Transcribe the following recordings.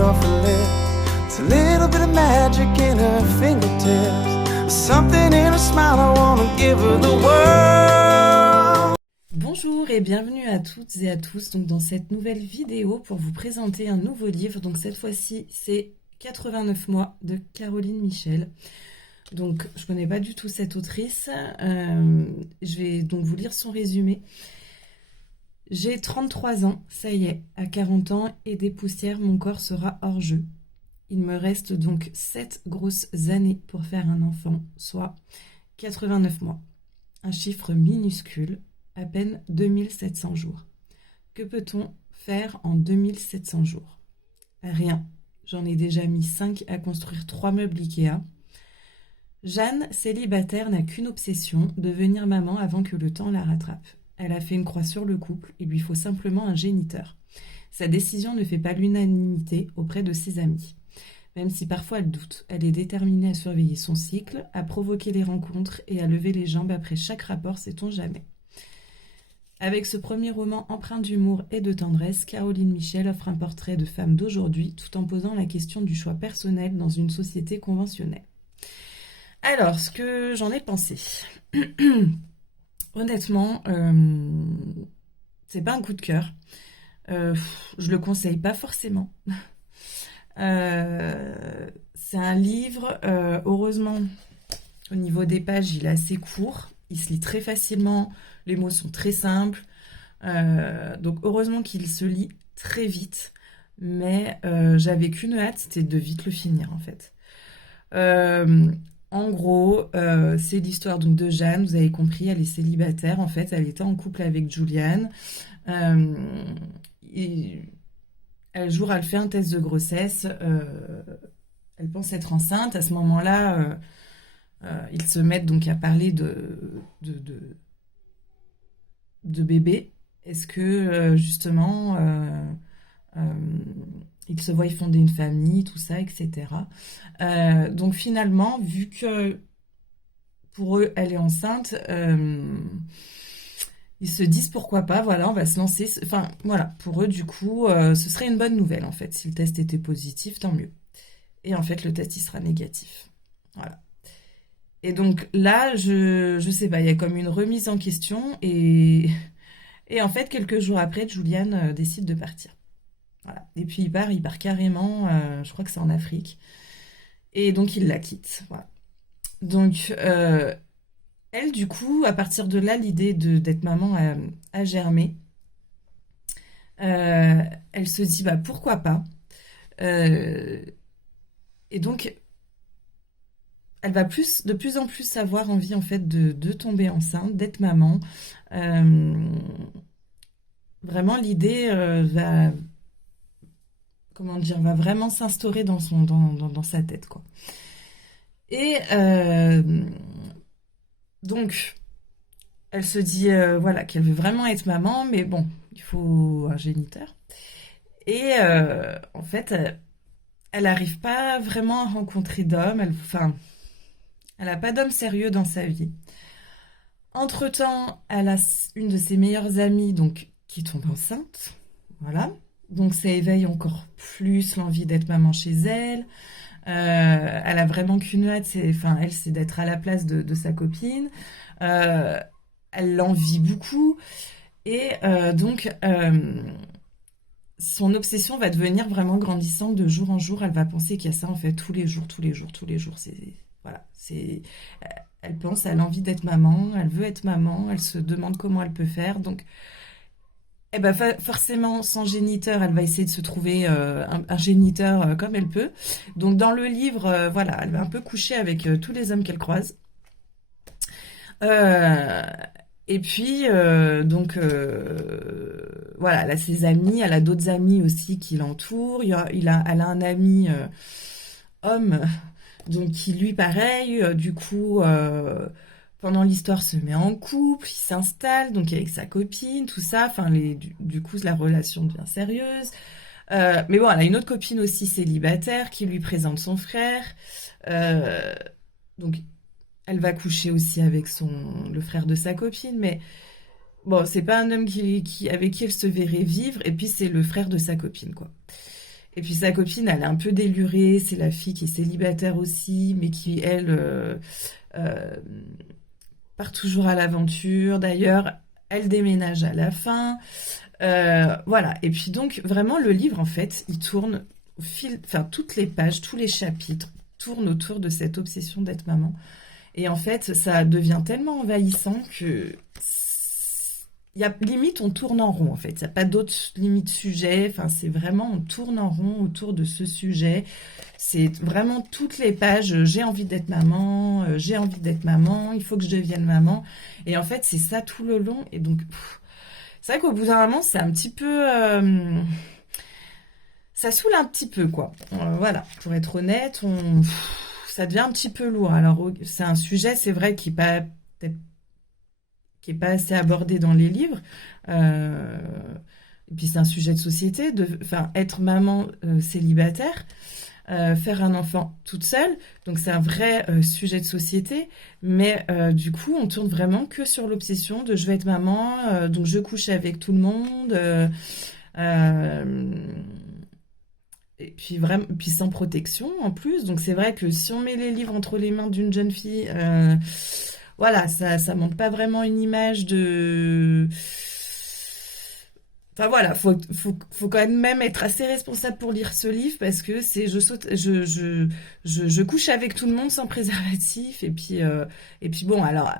off her lips. It's a little bit of magic in her fingertips. Something in her smile, I wanna give her the world. Bonjour et bienvenue à toutes et à tous donc dans cette nouvelle vidéo pour vous présenter un nouveau livre. Donc cette fois-ci c'est 89 mois de Caroline Michel. Donc je connais pas du tout cette autrice, je vais donc vous lire son résumé. J'ai 33 ans, ça y est, à 40 ans et des poussières, mon corps sera hors jeu. Il me reste donc 7 grosses années pour faire un enfant, soit 89 mois. Un chiffre minuscule, à peine 2700 jours. Que peut-on faire en 2700 jours? Rien. J'en ai déjà mis 5 à construire 3 meubles Ikea. Jeanne, célibataire, n'a qu'une obsession, devenir maman avant que le temps la rattrape. Elle a fait une croix sur le couple, il lui faut simplement un géniteur. Sa décision ne fait pas l'unanimité auprès de ses amis. Même si parfois elle doute, elle est déterminée à surveiller son cycle, à provoquer les rencontres et à lever les jambes après chaque rapport, sait-on jamais. Avec ce premier roman empreint d'humour et de tendresse, Caroline Michel offre un portrait de femme d'aujourd'hui tout en posant la question du choix personnel dans une société conventionnelle. Alors, ce que j'en ai pensé. Honnêtement, c'est pas un coup de cœur. Je le conseille pas forcément. C'est un livre, heureusement, au niveau des pages, il est assez court. Il se lit très facilement. Les mots sont très simples. Donc, heureusement qu'il se lit très vite. Mais j'avais qu'une hâte, c'était de vite le finir, en fait. En gros, c'est l'histoire donc de Jeanne, vous avez compris, elle est célibataire, en fait, elle était en couple avec Julian. Un jour, elle fait un test de grossesse, elle pense être enceinte, à ce moment-là, ils se mettent donc à parler de bébé. Est-ce que, justement, ils se voient fonder une famille, tout ça, etc. Donc finalement, vu que pour eux, elle est enceinte, ils se disent pourquoi pas, voilà, on va se lancer. Enfin, voilà, pour eux, du coup, ce serait une bonne nouvelle, en fait. Si le test était positif, tant mieux. Et en fait, le test, il sera négatif. Voilà. Et donc là, je sais pas, il y a comme une remise en question. Et en fait, quelques jours après, Julian décide de partir. Voilà. Et puis il part carrément, je crois que c'est en Afrique. Et donc il la quitte. Voilà. Donc elle, du coup, à partir de là, l'idée d'être maman a germé. Elle se dit, bah pourquoi pas. Et donc, elle va de plus en plus avoir envie, en fait, de tomber enceinte, d'être maman. Vraiment, l'idée va vraiment s'instaurer dans sa tête, quoi. Et donc, elle se dit, voilà, qu'elle veut vraiment être maman, mais bon, il faut un géniteur. Et en fait, elle n'arrive pas vraiment à rencontrer d'homme. Elle n'a pas d'homme sérieux dans sa vie. Entre-temps, elle a une de ses meilleures amies, donc, qui tombe enceinte. Voilà. Donc ça éveille encore plus l'envie d'être maman chez elle. Elle a vraiment qu'une hâte, c'est d'être à la place de sa copine. Elle l'envie beaucoup. Et donc, son obsession va devenir vraiment grandissante de jour en jour. Elle va penser qu'il y a ça, en fait, tous les jours, tous les jours, tous les jours. Voilà, elle pense, elle a envie d'être maman, elle veut être maman, elle se demande comment elle peut faire. Donc, eh ben, forcément, sans géniteur, elle va essayer de se trouver un géniteur comme elle peut. Donc, dans le livre, voilà, elle va un peu coucher avec tous les hommes qu'elle croise. Euh, et puis, voilà, elle a ses amis, elle a d'autres amis aussi qui l'entourent. Elle a un ami homme, donc qui lui, pareil, du coup, pendant l'histoire, se met en couple, il s'installe, donc avec sa copine, tout ça. Enfin, du coup, la relation devient sérieuse. Mais bon, elle a une autre copine aussi célibataire qui lui présente son frère. Euh, donc, elle va coucher aussi avec le frère de sa copine, mais bon, c'est pas un homme avec qui elle se verrait vivre, et puis c'est le frère de sa copine, quoi. Et puis sa copine, elle est un peu délurée, c'est la fille qui est célibataire aussi, mais qui, elle, euh, part toujours à l'aventure. D'ailleurs, elle déménage à la fin. Voilà. Et puis donc, vraiment, le livre, en fait, il tourne au fil, enfin, toutes les pages, tous les chapitres tournent autour de cette obsession d'être maman. Et en fait, ça devient tellement envahissant que il y a limite on tourne en rond en fait. Il n'y a pas d'autres limites sujet. Enfin, c'est vraiment on tourne en rond autour de ce sujet. C'est vraiment toutes les pages. J'ai envie d'être maman. J'ai envie d'être maman. Il faut que je devienne maman. Et en fait, c'est ça tout le long. Et donc, c'est vrai qu'au bout d'un moment, c'est un petit peu ça saoule un petit peu, quoi. Voilà, pour être honnête, ça devient un petit peu lourd. Alors, c'est un sujet, c'est vrai, peut-être qui est pas assez abordé dans les livres. Euh, et puis, c'est un sujet de société, enfin, être maman célibataire, faire un enfant toute seule. Donc, c'est un vrai sujet de société. Mais du coup, on tourne vraiment que sur l'obsession de je vais être maman, donc je couche avec tout le monde. Euh, et puis vraiment, puis sans protection en plus. Donc c'est vrai que si on met les livres entre les mains d'une jeune fille, voilà, ça montre pas vraiment une image de. Enfin voilà, faut quand même être assez responsable pour lire ce livre parce que c'est je saute, je couche avec tout le monde sans préservatif et puis bon alors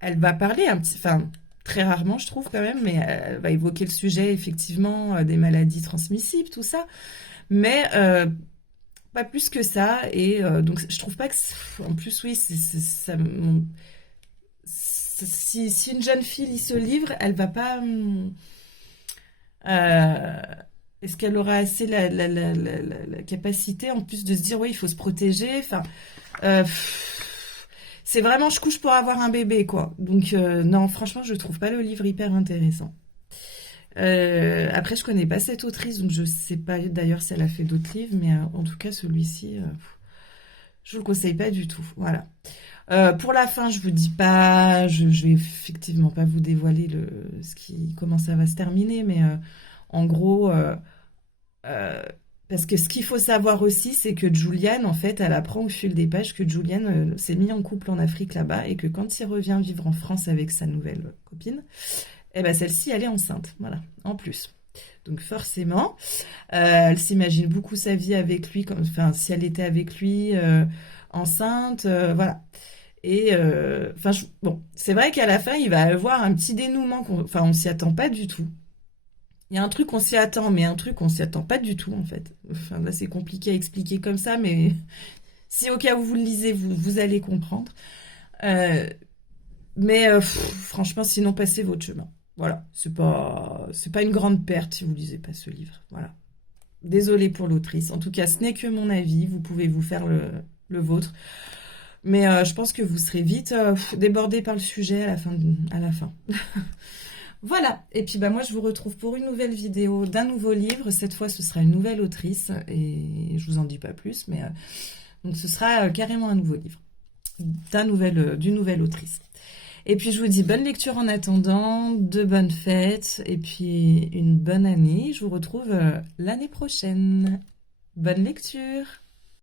elle va parler un petit, enfin très rarement je trouve quand même, mais elle va évoquer le sujet effectivement des maladies transmissibles tout ça. Mais pas plus que ça. Et donc, je trouve pas que. En plus, oui, ça. Si une jeune fille lit ce livre, elle va pas. Euh, est-ce qu'elle aura assez la capacité, en plus, de se dire, oui, il faut se protéger. Enfin, euh, c'est vraiment, je couche pour avoir un bébé, quoi. Donc, non, franchement, je trouve pas le livre hyper intéressant. Après, je connais pas cette autrice, donc je sais pas d'ailleurs si elle a fait d'autres livres, mais en tout cas, celui-ci, je vous le conseille pas du tout. Voilà. Pour la fin, je vous dis pas, je vais effectivement pas vous dévoiler comment ça va se terminer, mais en gros, euh, parce que ce qu'il faut savoir aussi, c'est que Julian, en fait, elle apprend au fil des pages que Julian s'est mis en couple en Afrique là-bas et que quand il revient vivre en France avec sa nouvelle copine, eh ben celle-ci, elle est enceinte, voilà, en plus. Donc forcément, elle s'imagine beaucoup sa vie avec lui, enfin si elle était avec lui enceinte, voilà. Et enfin bon, c'est vrai qu'à la fin, il va avoir un petit dénouement, enfin on s'y attend pas du tout. Il y a un truc on s'y attend, mais un truc on s'y attend pas du tout en fait. Enfin là c'est compliqué à expliquer comme ça, mais si au cas où vous le lisez, vous allez comprendre. Euh, mais franchement, sinon passez votre chemin. Voilà, c'est pas une grande perte si vous lisez pas ce livre. Voilà. Désolée pour l'autrice. En tout cas, ce n'est que mon avis. Vous pouvez vous faire le vôtre. Mais je pense que vous serez vite débordé par le sujet à la fin. Voilà. Et puis bah moi, je vous retrouve pour une nouvelle vidéo d'un nouveau livre. Cette fois, ce sera une nouvelle autrice. Et je vous en dis pas plus. Mais donc, ce sera carrément un nouveau livre d'une nouvelle autrice. Et puis je vous dis bonne lecture en attendant, de bonnes fêtes et puis une bonne année. Je vous retrouve l'année prochaine. Bonne lecture!